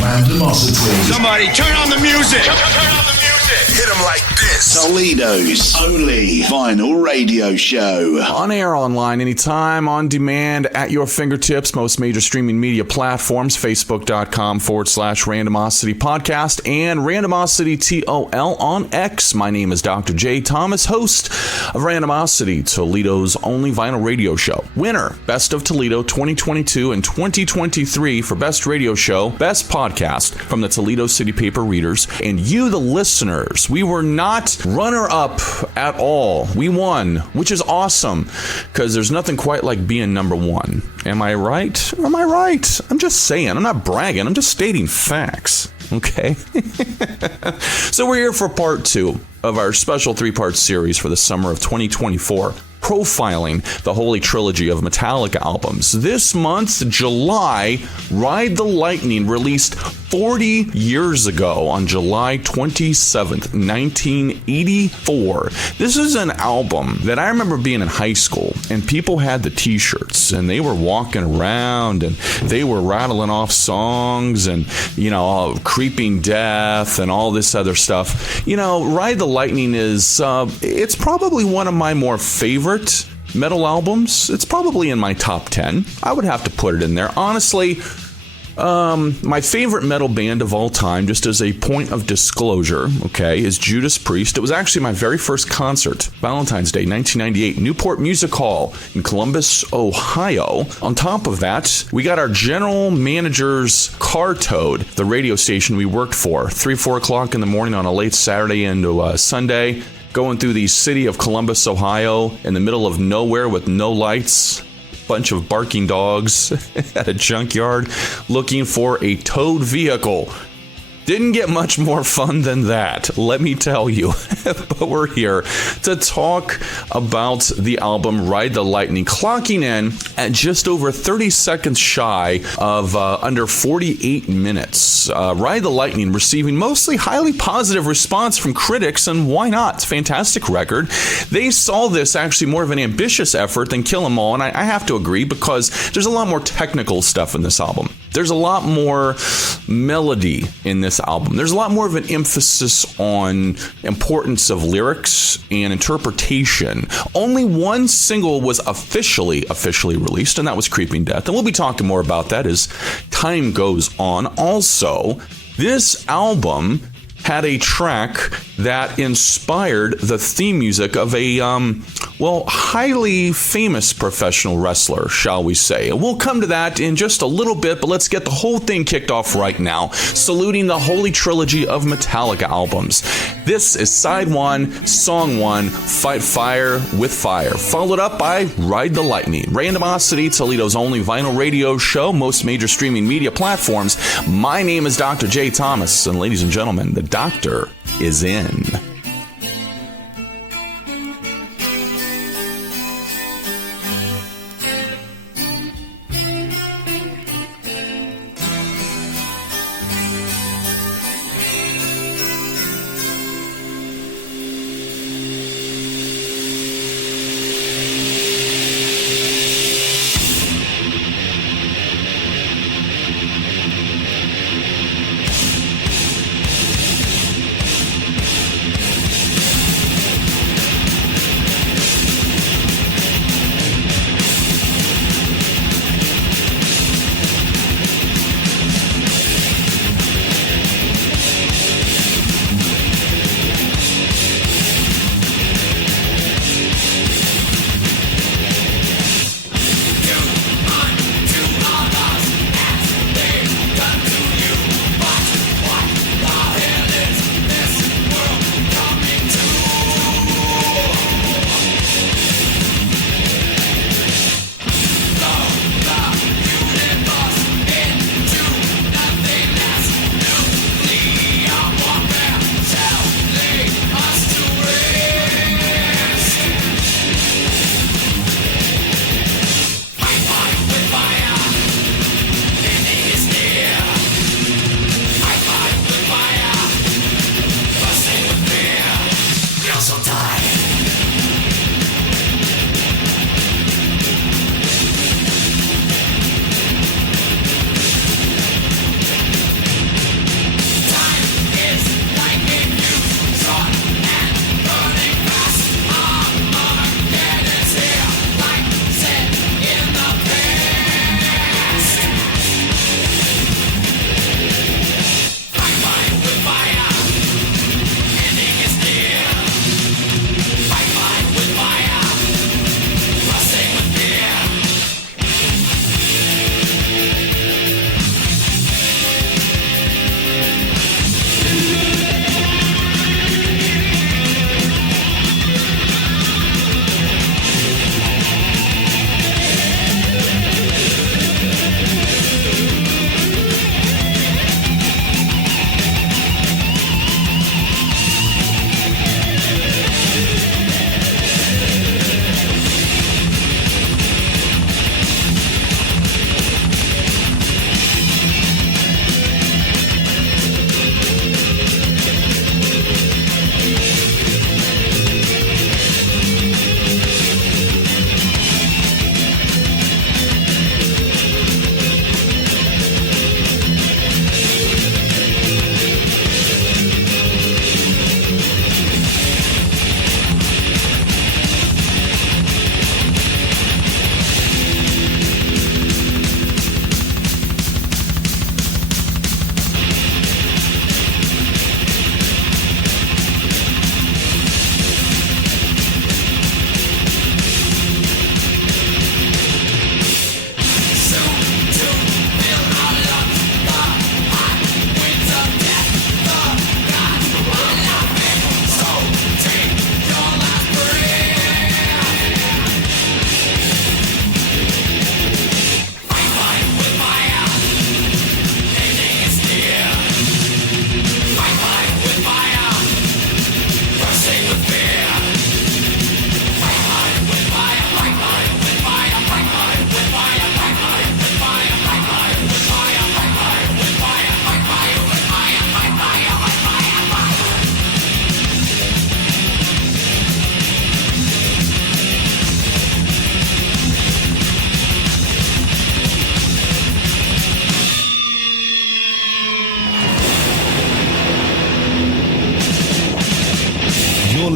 Randomosity. Somebody turn on the music. Turn on the music. Hit them like this. Toledo's only vinyl radio show. On air, online, anytime, on demand, at your fingertips. Most major streaming media platforms. Facebook.com/Randomosity Podcast and Randomosity TOL on X. My name is Dr. J. Thomas, host of Randomosity, Toledo's only vinyl radio show. Winner, Best of Toledo 2022 and 2023 for Best Radio Show, Best Podcast from the Toledo City Paper readers, and you, the listeners. We were not runner-up at all. We won, which is awesome, because there's nothing quite like being number one. Am I right? Am I right? I'm just saying. I'm not bragging. I'm just stating facts. Okay? So we're here for part 2 of our special 3-part series for the summer of 2024. Profiling the Holy Trilogy of Metallica albums. This month, July, Ride the Lightning released 40 years ago on July 27th, 1984. This is an album that I remember being in high school, and people had the t-shirts, and they were walking around, and they were rattling off songs, and, Creeping Death, and all this other stuff. Ride the Lightning is, it's probably one of my more favorite metal albums. It's probably in my top 10. I would have to put it in there. Honestly, my favorite metal band of all time, just as a point of disclosure, is Judas Priest. It was actually my very first concert, Valentine's Day, 1998, Newport Music Hall in Columbus, Ohio. On top of that, we got our general manager's car towed, the radio station we worked for, 4 o'clock in the morning on a late Saturday into Sunday, going through the city of Columbus, Ohio, in the middle of nowhere with no lights. Bunch of barking dogs at a junkyard looking for a towed vehicle. Didn't get much more fun than that, let me tell you. But we're here to talk about the album Ride the Lightning, clocking in at just over 30 seconds shy of under 48 minutes. Ride the Lightning receiving mostly highly positive response from critics, and why not? It's a fantastic record. They saw this actually more of an ambitious effort than Kill 'Em All, and I have to agree, because there's a lot more technical stuff in this album. There's a lot more melody in this album. There's a lot more of an emphasis on importance of lyrics and interpretation. Only one single was officially released, and that was Creeping Death. And we'll be talking more about that as time goes on. Also, this album had a track that inspired the theme music of a, highly famous professional wrestler, shall we say. And we'll come to that in just a little bit, but let's get the whole thing kicked off right now, saluting the Holy Trilogy of Metallica albums. This is Side 1, Song 1, Fight Fire with Fire, followed up by Ride the Lightning. Randomosity, Toledo's only vinyl radio show, most major streaming media platforms. My name is Dr. J. Thomas, and ladies and gentlemen, the doctor is in.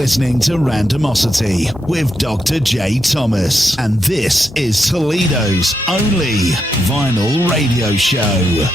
listening to Randomosity with Dr. J. Thomas, and this is Toledo's only vinyl radio show.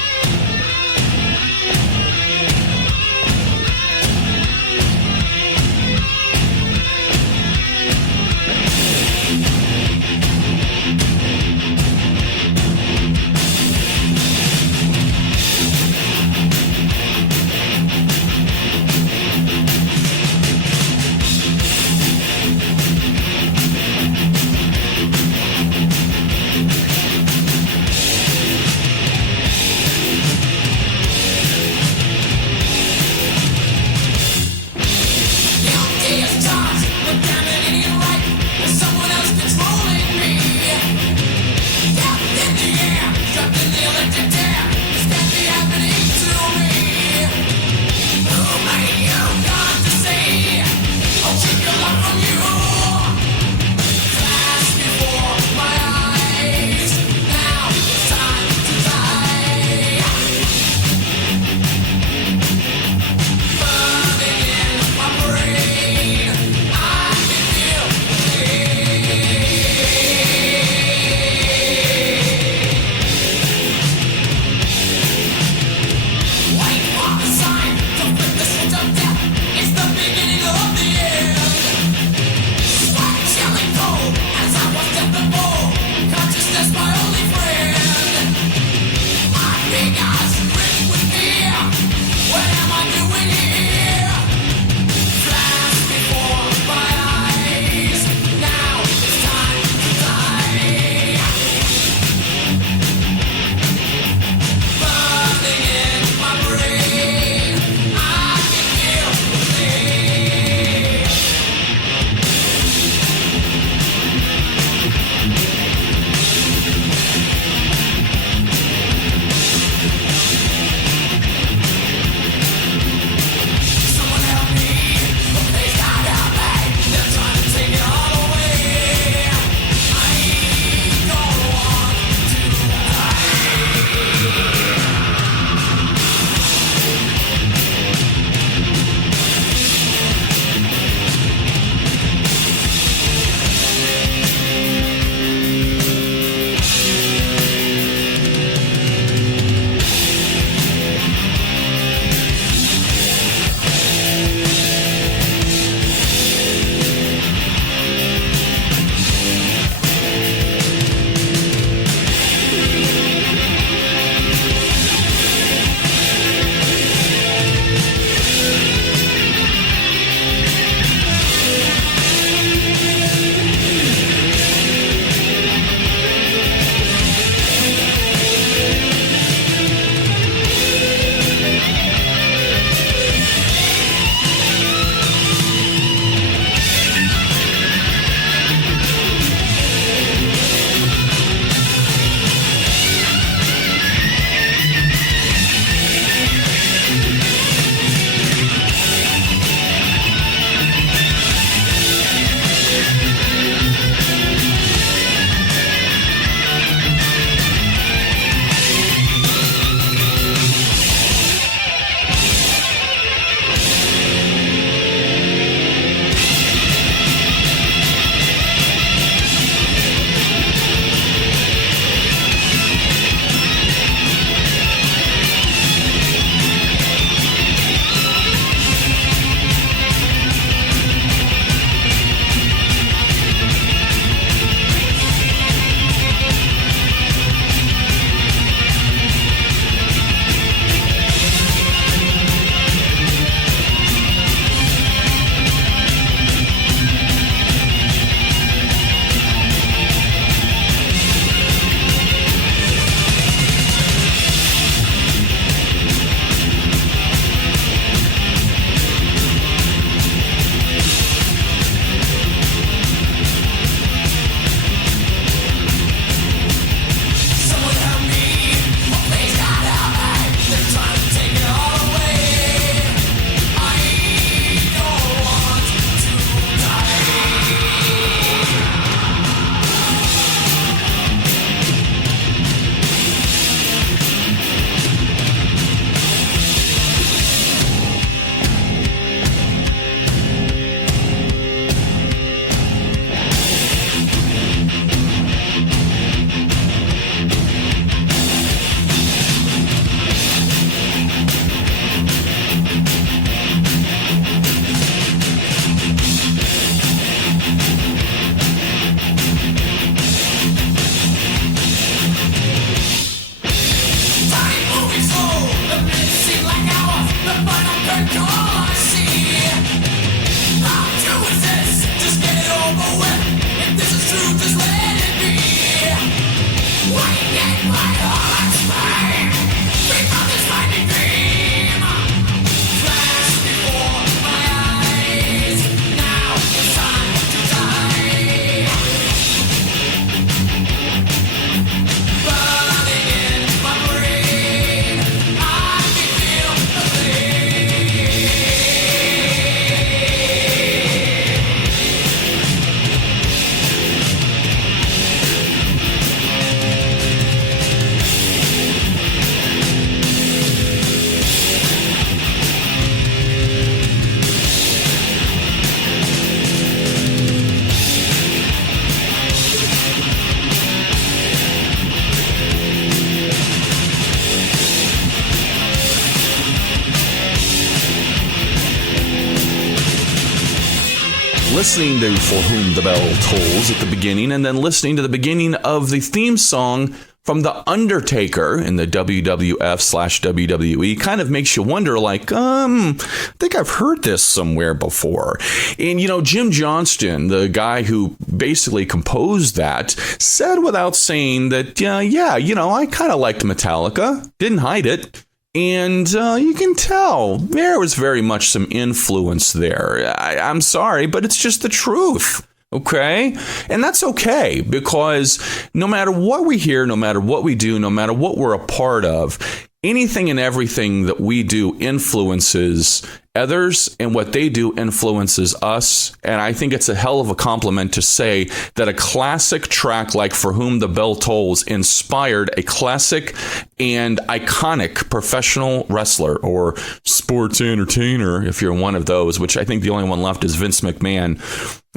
listening to For Whom the Bell Tolls at the beginning, and then listening to the beginning of the theme song from The Undertaker in the WWF/WWE kind of makes you wonder, like, I think I've heard this somewhere before. And, Jim Johnston, the guy who basically composed that, said without saying that, I kind of liked Metallica, didn't hide it. And you can tell there was very much some influence there. I'm sorry, but it's just the truth. Okay? And that's okay, because no matter what we hear, no matter what we do, no matter what we're a part of, anything and everything that we do influences others, and what they do influences us. And I think it's a hell of a compliment to say that a classic track like For Whom the Bell Tolls inspired a classic and iconic professional wrestler or sports entertainer, if you're one of those, which I think the only one left is Vince McMahon.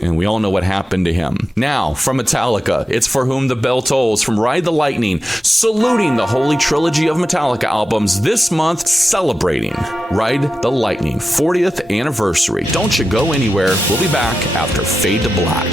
And we all know what happened to him. Now, from Metallica, it's For Whom the Bell Tolls from Ride the Lightning, saluting the holy trilogy of Metallica albums this month, celebrating Ride the Lightning 40th anniversary. Don't you go anywhere. We'll be back after Fade to Black.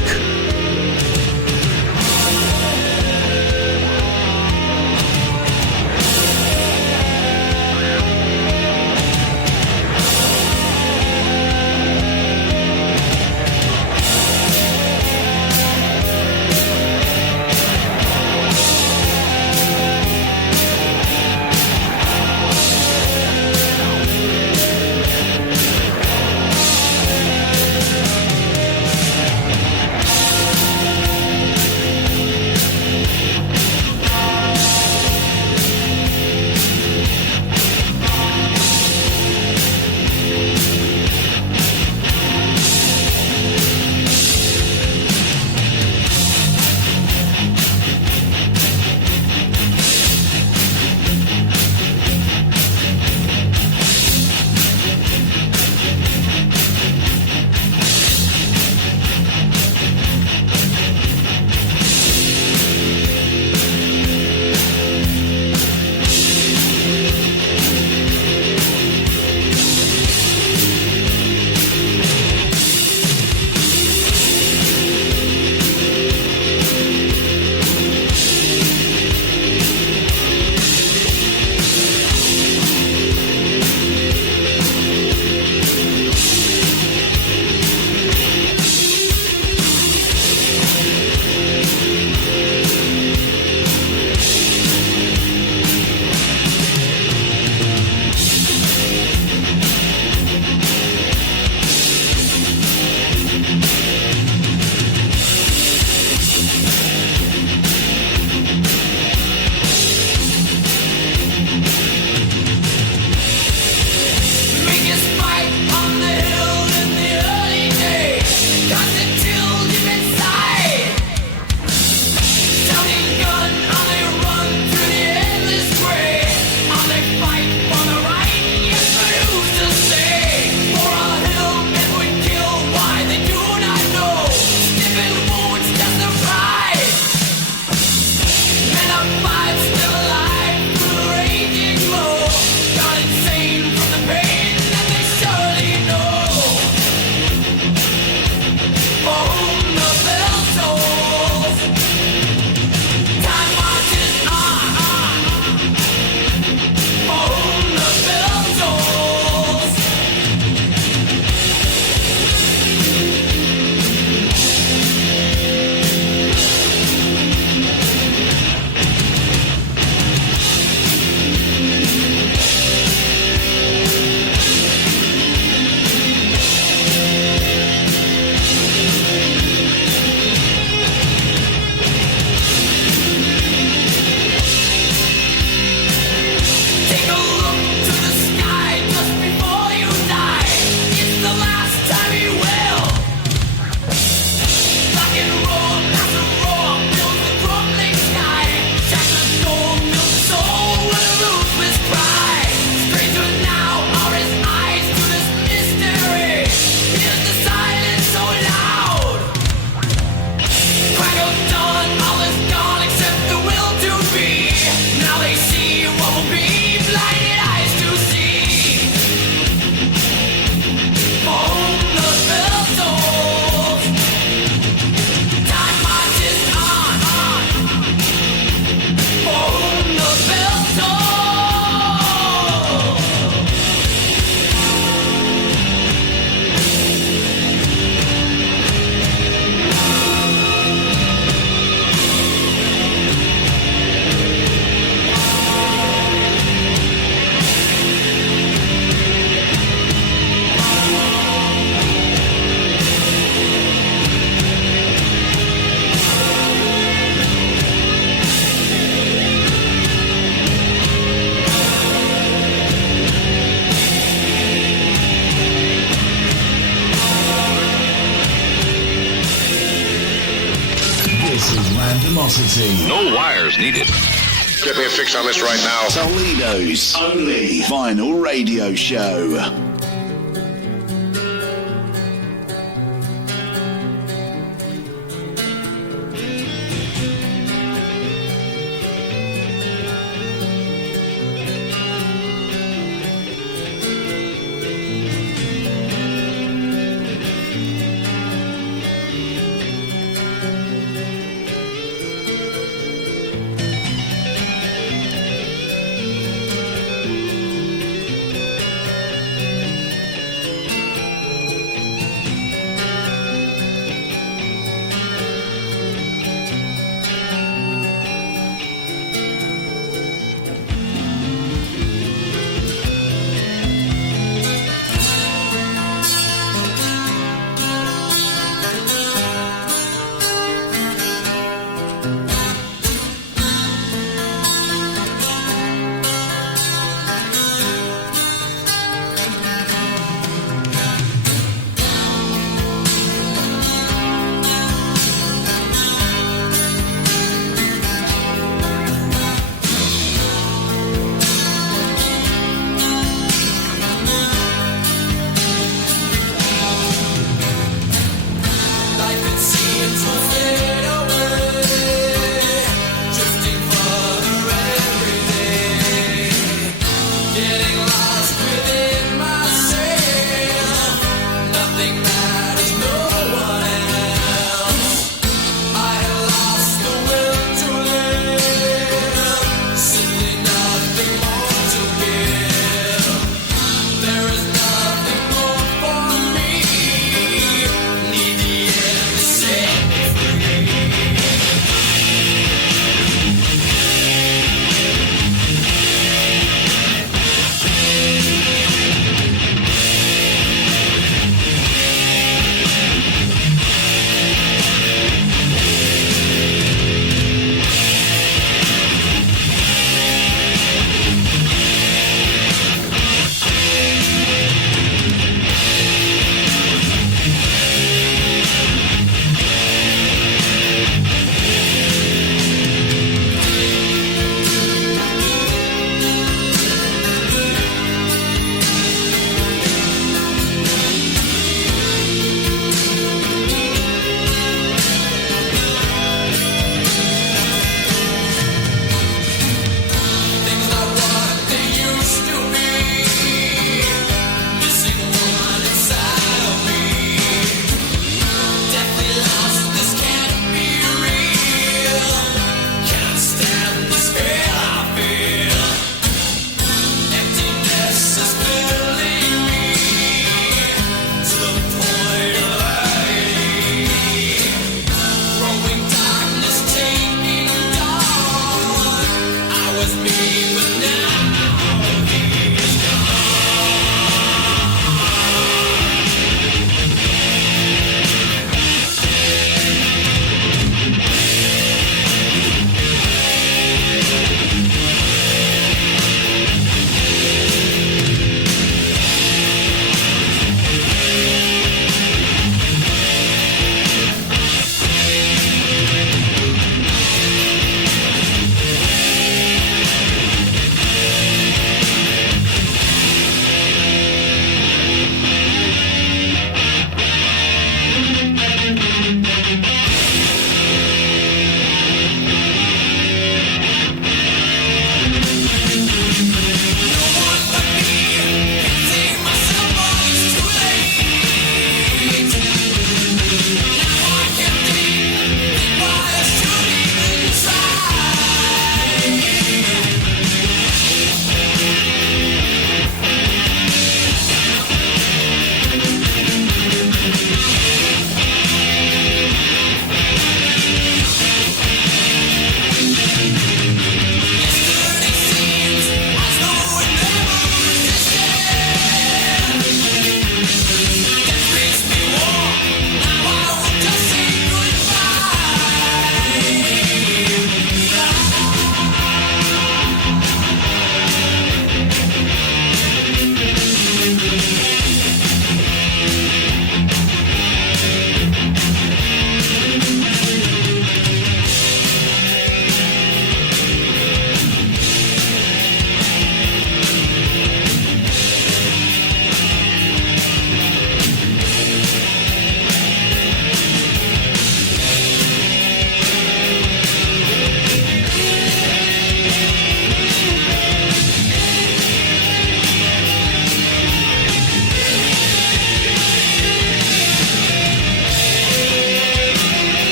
Randomosity. No wires needed. Get me a fix on this right now. Toledo's only vinyl radio show.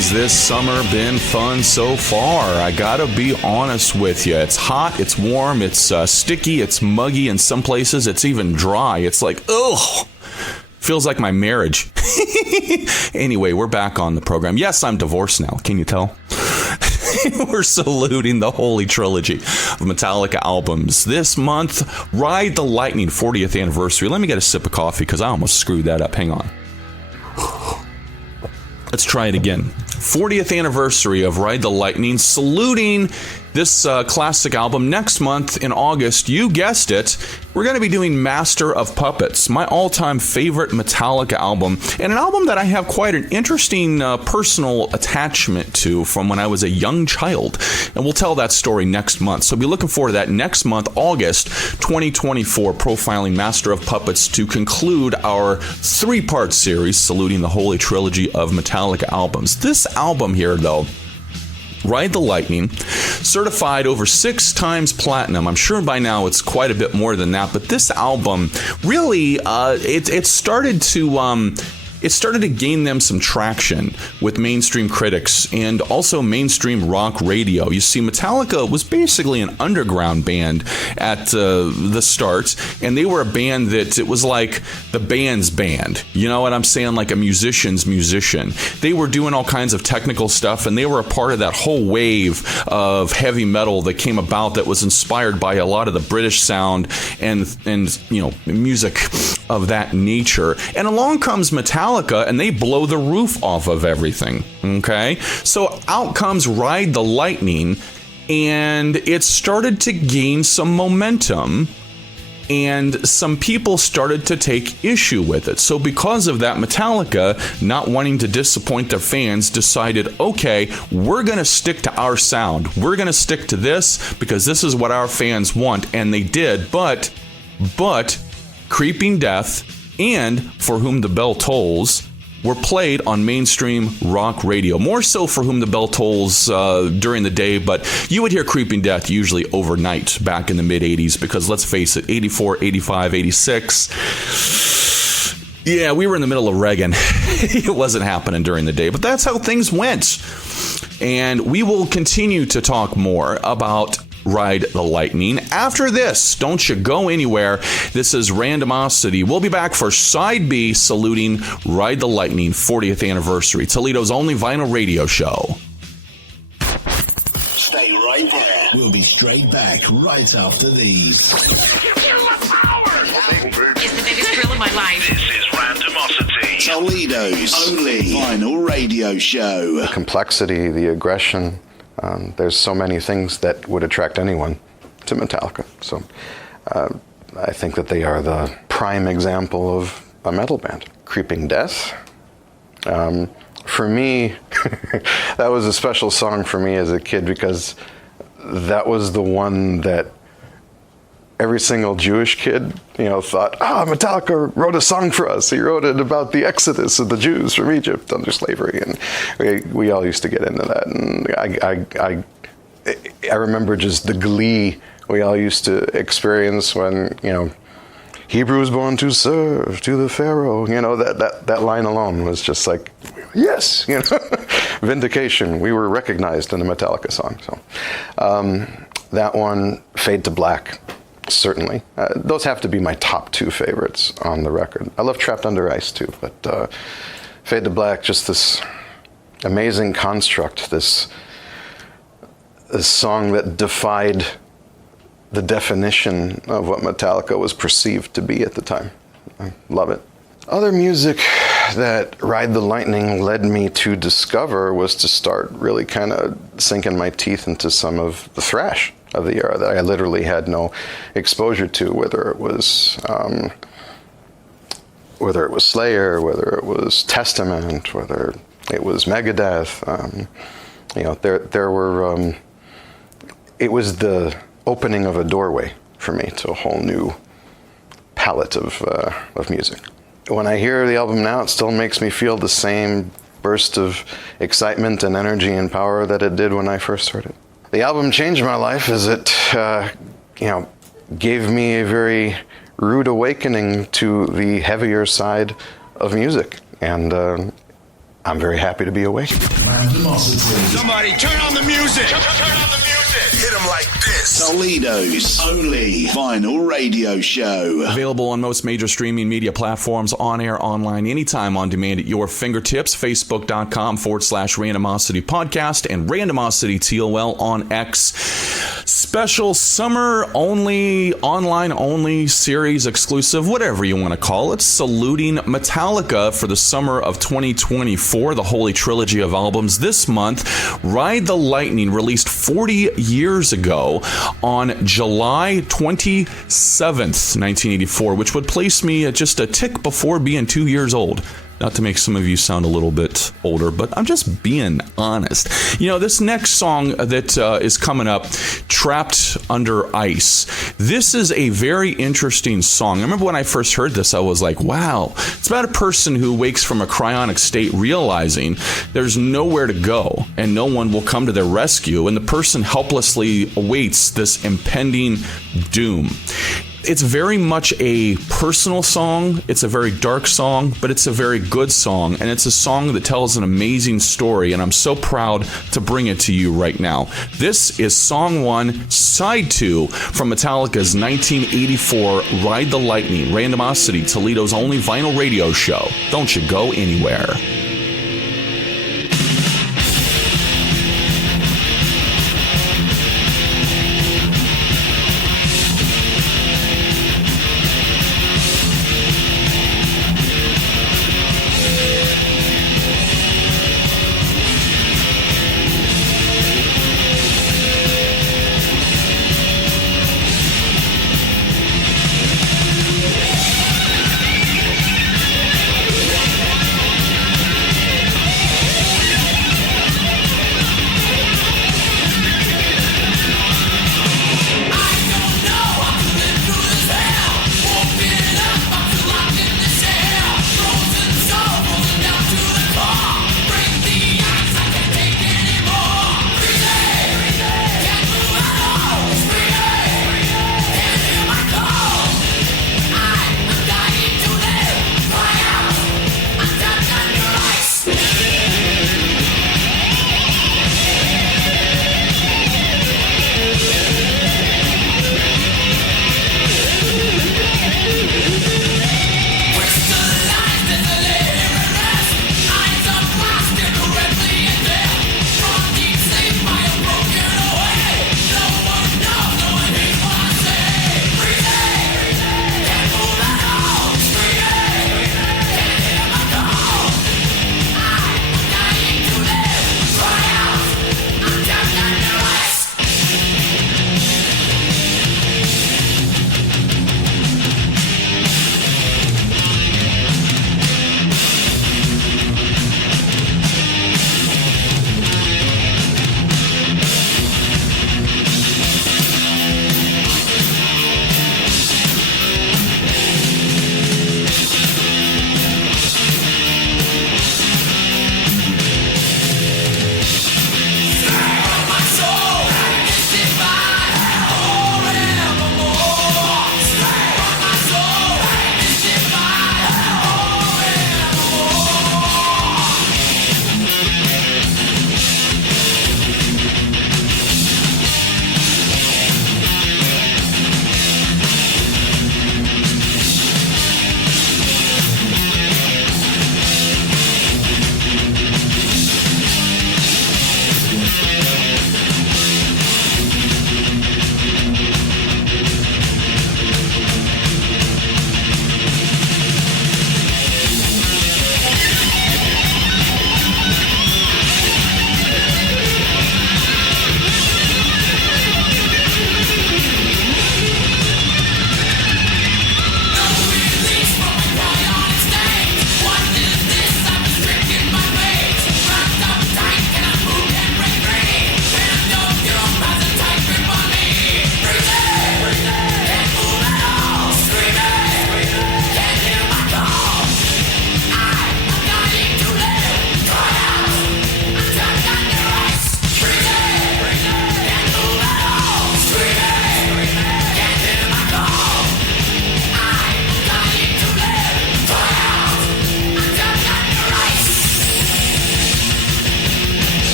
has this summer been fun so far? I gotta be honest with you. It's hot, it's warm, it's sticky, it's muggy. In some places, it's even dry. It's like, ugh. Feels like my marriage. Anyway, we're back on the program. Yes, I'm divorced now. Can you tell? We're saluting the holy trilogy of Metallica albums. This month, Ride the Lightning 40th anniversary. Let me get a sip of coffee because I almost screwed that up. Hang on. Let's try it again. 40th anniversary of Ride the Lightning, saluting this classic album. Next month in August, you guessed it, we're going to be doing Master of Puppets, my all-time favorite Metallica album, and an album that I have quite an interesting personal attachment to from when I was a young child. And we'll tell that story next month. So be looking forward to that next month, August 2024, profiling Master of Puppets to conclude our three-part series saluting the holy trilogy of Metallica albums. This album here, though, Ride the Lightning, certified over 6 times platinum. I'm sure by now it's quite a bit more than that, but this album really, it started to gain them some traction with mainstream critics and also mainstream rock radio. You see, Metallica was basically an underground band at the start, and they were a band that it was like the band's band. You know what I'm saying? Like a musician's musician. They were doing all kinds of technical stuff, and they were a part of that whole wave of heavy metal that came about that was inspired by a lot of the British sound and you know, music of that nature. And along comes Metallica, and they blow the roof off of everything, okay? So out comes Ride the Lightning, and it started to gain some momentum, and some people started to take issue with it. So because of that, Metallica, not wanting to disappoint their fans, decided, okay, we're going to stick to our sound. We're going to stick to this because this is what our fans want, and they did, but Creeping Death and For Whom the Bell Tolls were played on mainstream rock radio. More so For Whom the Bell Tolls during the day, but you would hear Creeping Death usually overnight back in the mid-'80s because, let's face it, 84, 85, 86... yeah, we were in the middle of Reagan. It wasn't happening during the day, but that's how things went. And we will continue to talk more about Ride the Lightning after this. Don't you go anywhere. This is Randomosity. We'll be back for Side B, saluting Ride the Lightning 40th anniversary, Toledo's only vinyl radio show. Stay right there. We'll be straight back right after these. It's the biggest thrill of my life. This is Randomosity, Toledo's only vinyl radio show. The complexity, the aggression. There's so many things that would attract anyone to Metallica. So I think that they are the prime example of a metal band. Creeping Death. For me, that was a special song for me as a kid because that was the one that every single Jewish kid, thought, Metallica wrote a song for us. He wrote it about the exodus of the Jews from Egypt under slavery. And we all used to get into that. And I remember just the glee we all used to experience when, Hebrews born to serve to the Pharaoh. That line alone was just like, yes, vindication. We were recognized in a Metallica song. So that one, Fade to Black. Certainly. Those have to be my top 2 favorites on the record. I love Trapped Under Ice too, but Fade to Black, just this amazing construct, this song that defied the definition of what Metallica was perceived to be at the time. I love it. Other music that Ride the Lightning led me to discover was to start really kind of sinking my teeth into some of the thrash of the era that I literally had no exposure to, whether it was Slayer, whether it was Testament, whether it was Megadeth. There were. It was the opening of a doorway for me to a whole new palette of music. When I hear the album now, it still makes me feel the same burst of excitement and energy and power that it did when I first heard it. The album changed my life as it, gave me a very rude awakening to the heavier side of music. And I'm very happy to be awake. Randomosity. Somebody turn on the music. Turn on the music. Hit them like this. Toledo's only vinyl radio show. Available on most major streaming media platforms, on air, online, anytime on demand at your fingertips. Facebook.com/Randomosity Podcast and Randomosity TOL on X. Special summer only, online only, series exclusive, whatever you want to call it, saluting Metallica for the summer of 2024, the holy trilogy of albums. This month, Ride the Lightning, released 40 years ago on July 27th, 1984, which would place me at just a tick before being 2 years old. Not to make some of you sound a little bit older, but I'm just being honest. You know, this next song that is coming up, Trapped Under Ice, this is a very interesting song. I remember when I first heard this, I was like, wow. It's about a person who wakes from a cryonic state realizing there's nowhere to go and no one will come to their rescue, and the person helplessly awaits this impending doom. It's very much a personal song. It's a very dark song, but it's a very good song. And it's a song that tells an amazing story. And I'm so proud to bring it to you right now. This is Song 1, Side 2 from Metallica's 1984 Ride the Lightning, Randomosity, Toledo's only vinyl radio show. Don't you go anywhere.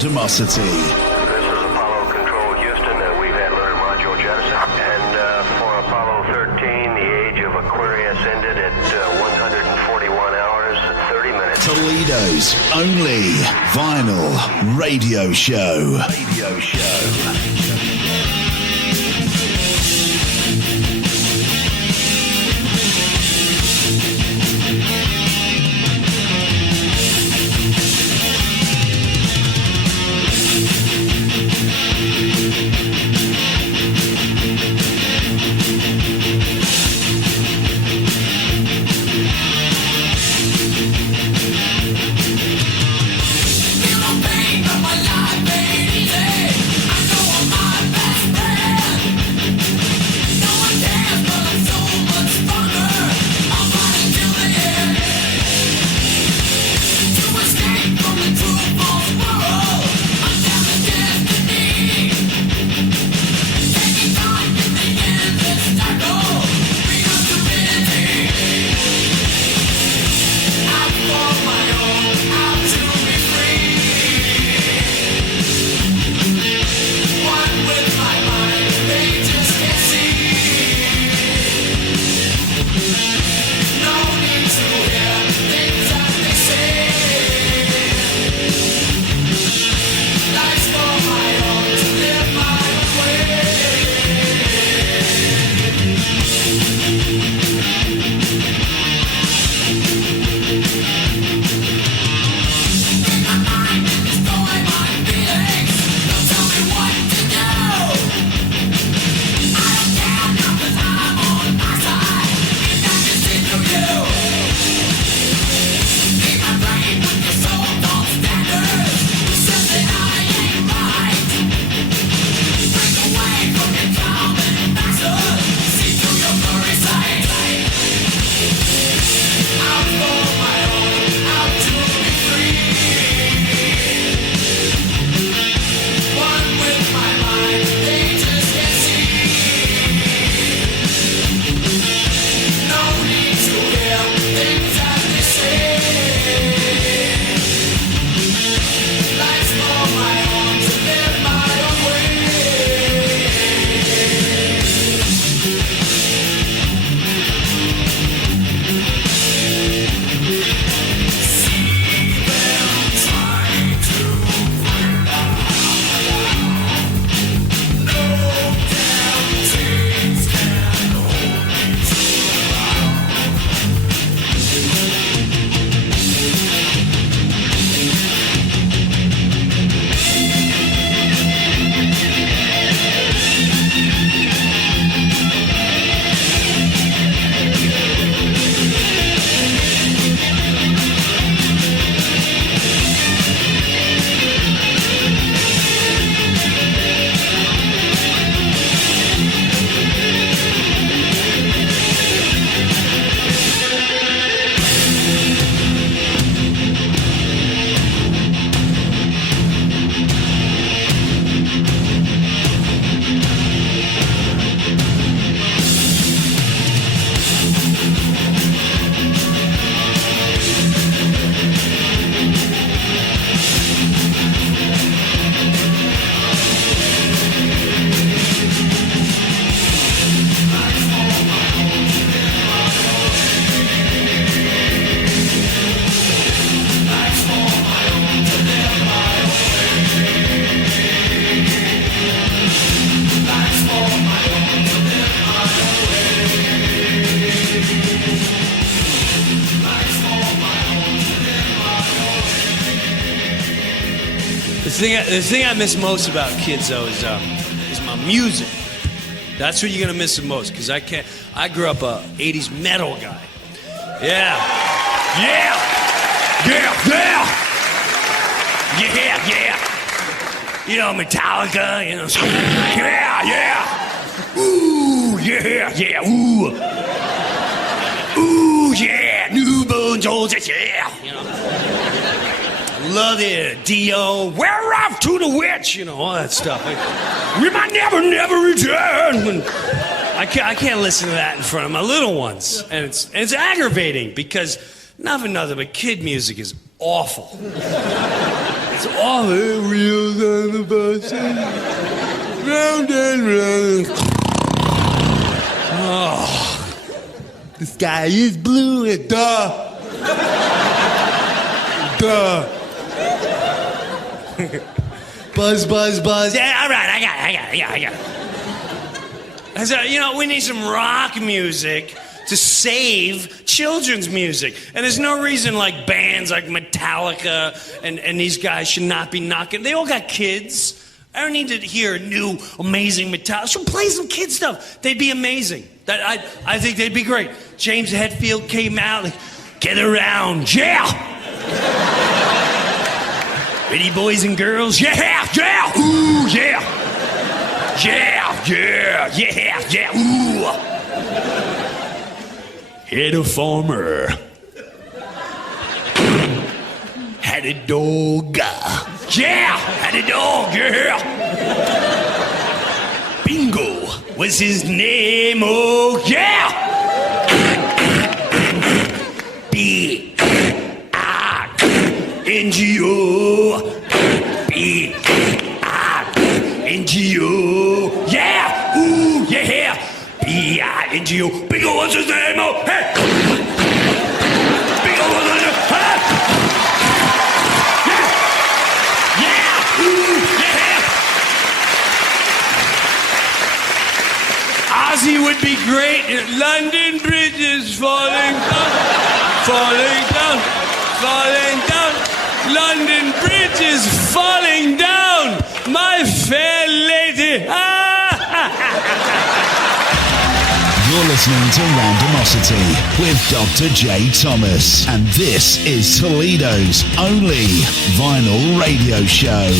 Randomosity. This is Apollo Control Houston. We've had lunar module jettison. And for Apollo 13, the age of Aquarius ended at 141 hours, 30 minutes. Toledo's only vinyl radio show. The thing I miss most about kids, though, is my music. That's what you're gonna miss the most, because I grew up a 80s metal guy. Yeah. You know, Metallica, you know. Ooh, Ooh, yeah. New Bone Soldiers, yeah. You know. Love it, Dio. We're off to the witch, you know, all that stuff. We might never return. I can't listen to that in front of my little ones, and it's aggravating because nothing but kid music is awful. It's all the wheels on the bus. Round and round. Oh, the sky is blue. Duh. Duh. Buzz, buzz, buzz. Yeah, all right, I got it. So, we need some rock music to save children's music. And there's no reason like bands like Metallica and these guys should not be knocking. They all got kids. I don't need to hear new, amazing Metallica. So play some kid stuff. They'd be amazing. I think they'd be great. James Hetfield came out, like, get around, yeah! Ready, boys and girls? Yeah, yeah, ooh, yeah! Yeah, yeah, yeah, yeah, ooh! Had a farmer. Had a dog. Yeah, had a dog, yeah! Bingo was his name, oh, yeah! B-I-N-G-O. B-I-N-G-O. Yeah! Ooh, yeah! B-I-N-G-O. Bingo, what's his name? Oh, hey! Bingo, what's his name? Hey! Yeah! Yeah! Ooh, yeah! Ozzy would be great. London Bridge is falling down. Falling down. Falling down. London Bridge is falling down. My fair lady. You're listening to Randomosity with Dr. J. Thomas, and this is Toledo's only vinyl radio show.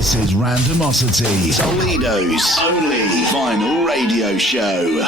This is Randomosity, Toledo's only vinyl radio show.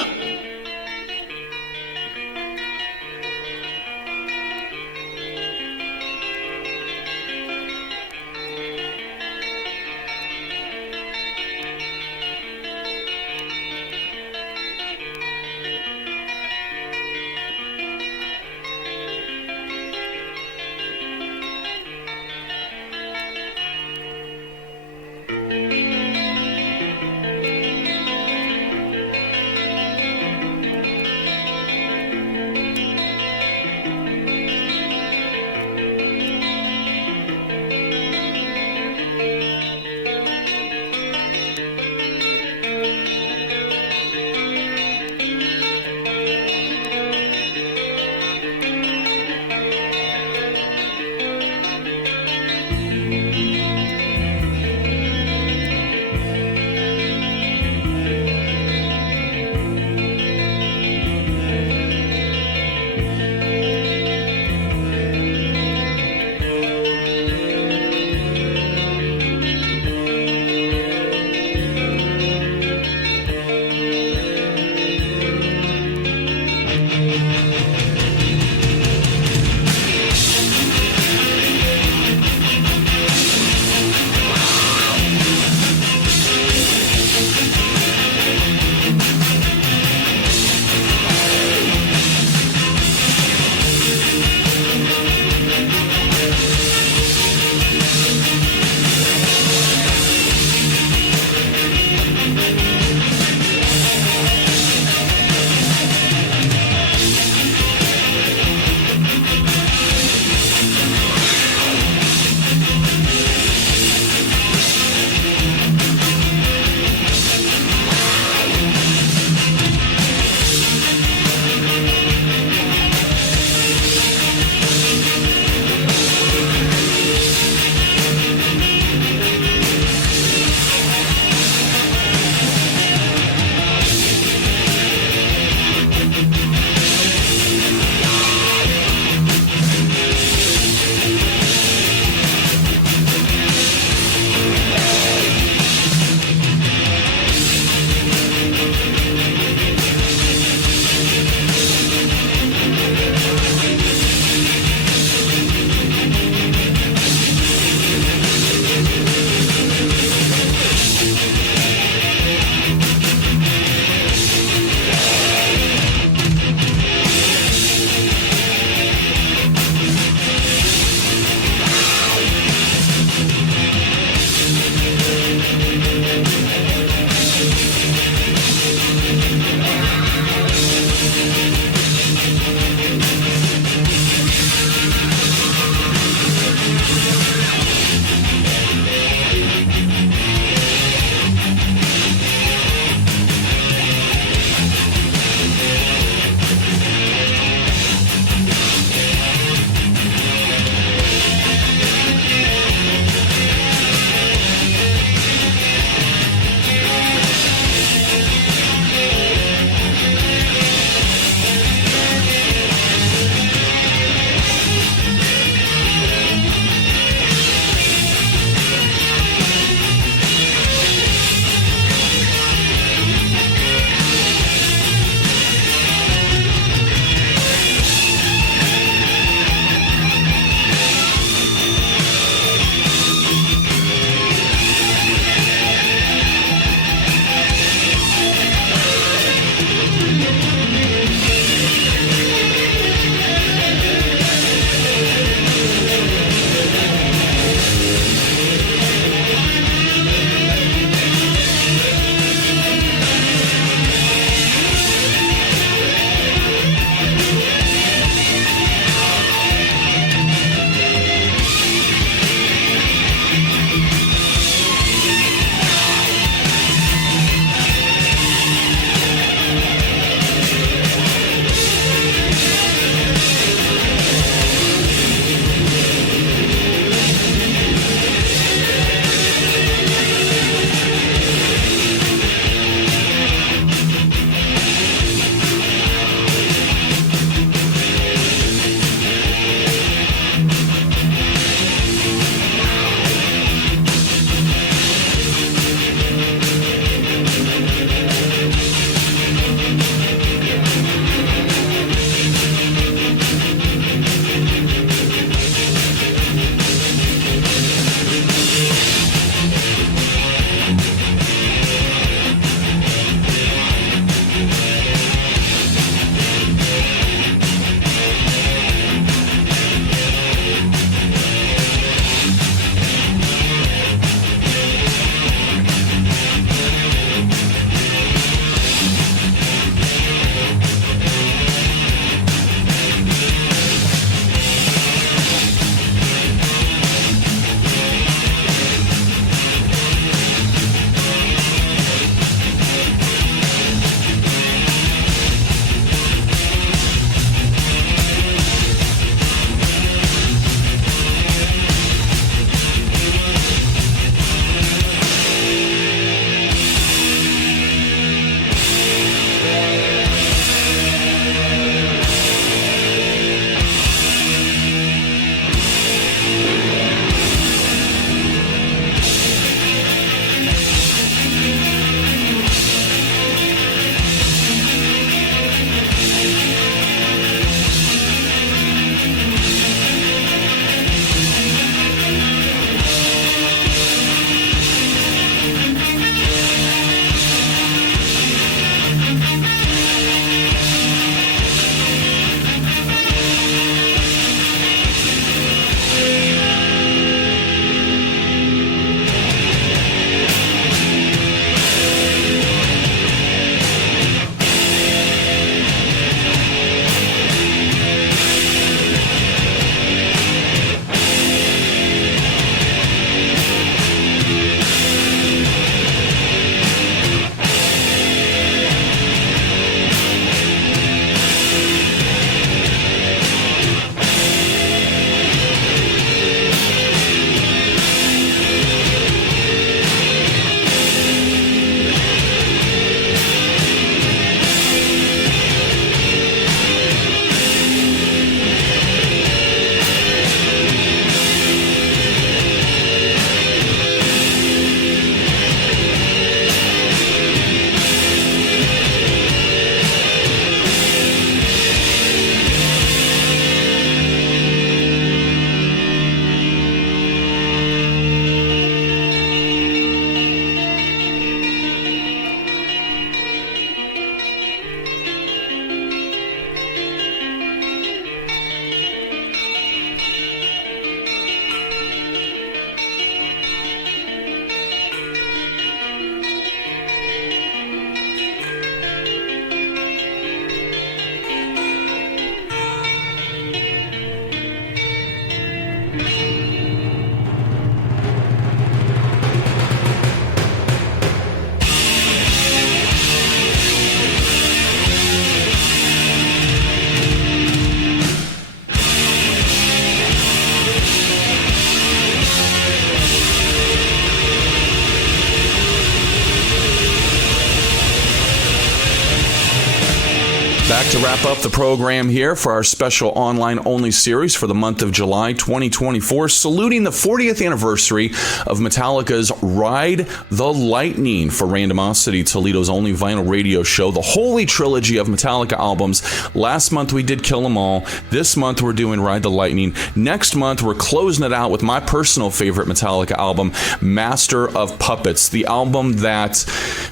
Back to wrap up the program here for our special online-only series for the month of July 2024, saluting the 40th anniversary of Metallica's Ride the Lightning for Randomosity, Toledo's only vinyl radio show, the holy trilogy of Metallica albums. Last month we did Kill 'Em All. This month we're doing Ride the Lightning. Next month we're closing it out with my personal favorite Metallica album, Master of Puppets, the album that,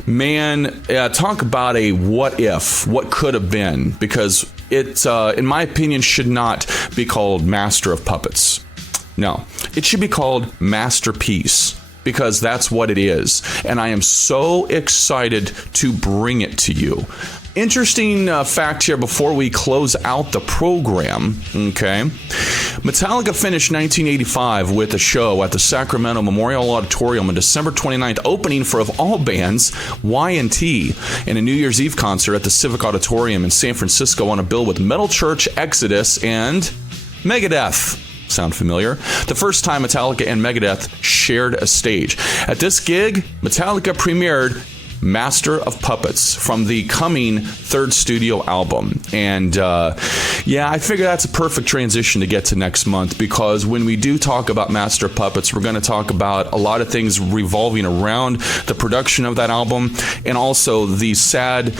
man, talk about a what if, what could have been. Because it, in my opinion, should not be called Master of Puppets. No, it should be called Masterpiece, because that's what it is. And I am so excited to bring it to you. Interesting fact here before we close out the program, okay? Metallica finished 1985 with a show at the Sacramento Memorial Auditorium on December 29th, opening for, of all bands, Y&T, and a New Year's Eve concert at the Civic Auditorium in San Francisco on a bill with Metal Church, Exodus, and Megadeth. Sound familiar? The first time Metallica and Megadeth shared a stage. At this gig, Metallica premiered Master of Puppets from the coming third studio album. And I figure that's a perfect transition to get to next month, because when we do talk about Master of Puppets, we're going to talk about a lot of things revolving around the production of that album, and also the sad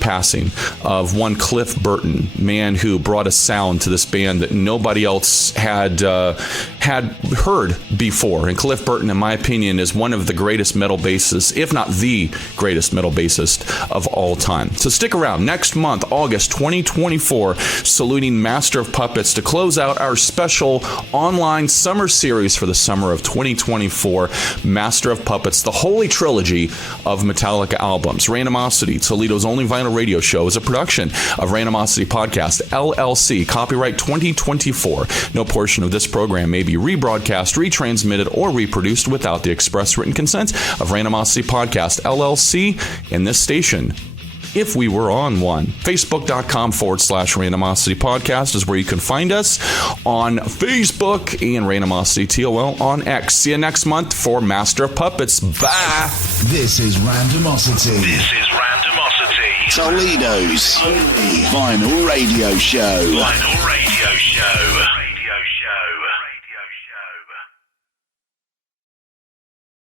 passing of one Cliff Burton, man who brought a sound to this band that nobody else had heard before. And Cliff Burton, in my opinion, is one of the greatest metal bassists, if not the greatest metal bassist of all time. So stick around. Next month, August 2024, saluting Master of Puppets to close out our special online summer series for the summer of 2024, Master of Puppets, the holy trilogy of Metallica albums. Randomosity, Toledo's only vinyl radio show, is a production of Randomosity Podcast, LLC, copyright 2024. No portion of this program may be rebroadcast, retransmitted, or reproduced without the express written consent of Randomosity Podcast, LLC, and this station, if we were on one. Facebook.com/Randomosity Podcast is where you can find us on Facebook, and Randomosity TOL on X. See you next month for Master of Puppets. Bye. This is Randomosity. This is Randomosity. Toledo's only vinyl radio show. Vinyl radio show.